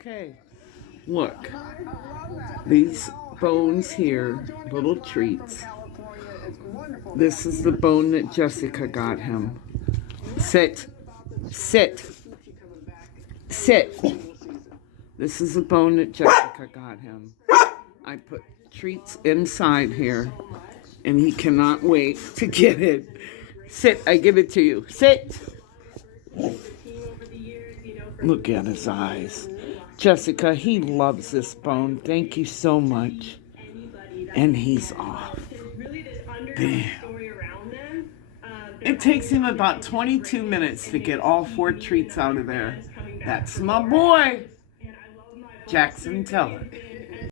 Okay, look, these bones here, little treats. This is the bone that Jessica got him. Sit, sit, sit. This is the bone that Jessica got him. I put treats inside here, and he cannot wait to get it. Sit, I give it to you. Sit. Look at his eyes. Jessica, he loves this bone. Thank you so much. And he's off. Damn. It takes him about 22 minutes to get all 4 treats out of there. That's my boy, Jackson Teller.